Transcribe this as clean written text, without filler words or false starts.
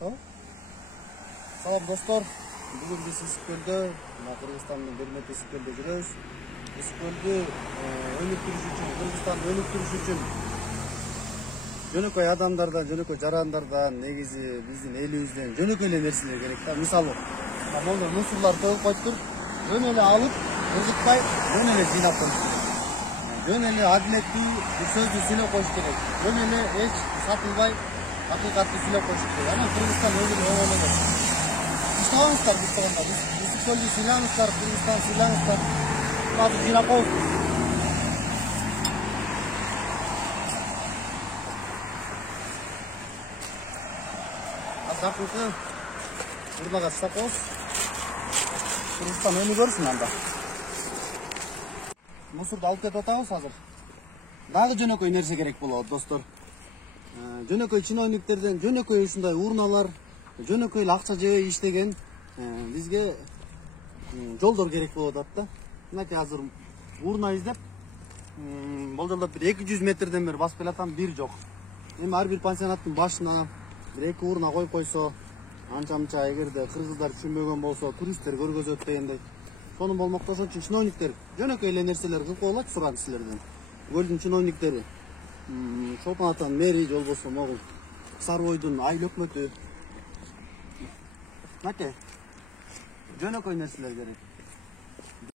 Салам достор, бүгін біз Исіккөлдө, Кыргызстандын Бермет Исіккөлдө жүрөбүз. Исіккөлдү өнүктүрүш үчүн, Кыргызстанды өнүктүрүш үчүн жөнөкөй адамдардан, жөнөкөй жарандардан, негизи биздин элибизден жөнөкөй эле нерселер керек да. Мисалы, мондой мусорлор төгүп коюптур, жөн эле алып, кызыкпай, жөн эле жыйнап коюш. Жөн эле адилеттүү бир сөздү сүйлөп коюш керек. Жөн эле эч сатылбай, акыйкатты сүйлөп коюш керек. Ана Кыргызстан өзү оңой эмес. Сыйлаңыздар биз тагында. Биз Исіккөлдү сыйлаңыздар, Кыргызстан сыйлаңыздар. Азыр жыйнап коебуз. Акыркы урнага чыгып коебуз. Кыргызстан өнү көрсүн анда. Мусорду алып кетип атабыз азыр. Дагы жөнөкөй нерсе керек болот, достор. Жөнөкөй чиновниктерден жөнөкөй ушундай урналар, жөнөкөй эле акча жебей иштеген бизге жолдор керек болуп атат да. Мынакей азыр урна издеп, болжолдоп бир 200 метрден бери басып келатам, бир жок. Эми ар бир пансионаттын башына бир 2 урна коюп койсо, анча-мынча эгерде кыргыздар түшүнбөгөн болсо, туристтер көргөзөт дегендей. Сонун болмокто, ошон үчүн чиновниктер жөнөкөй эле нерселер кылып коелочу сураган силерден. Көлдүн чиновниктери, Чолпон атанын мэри же болбосо могул Сары Ойдун айыл өкмөтү. Мынакей жөнөкөй нерселер керек.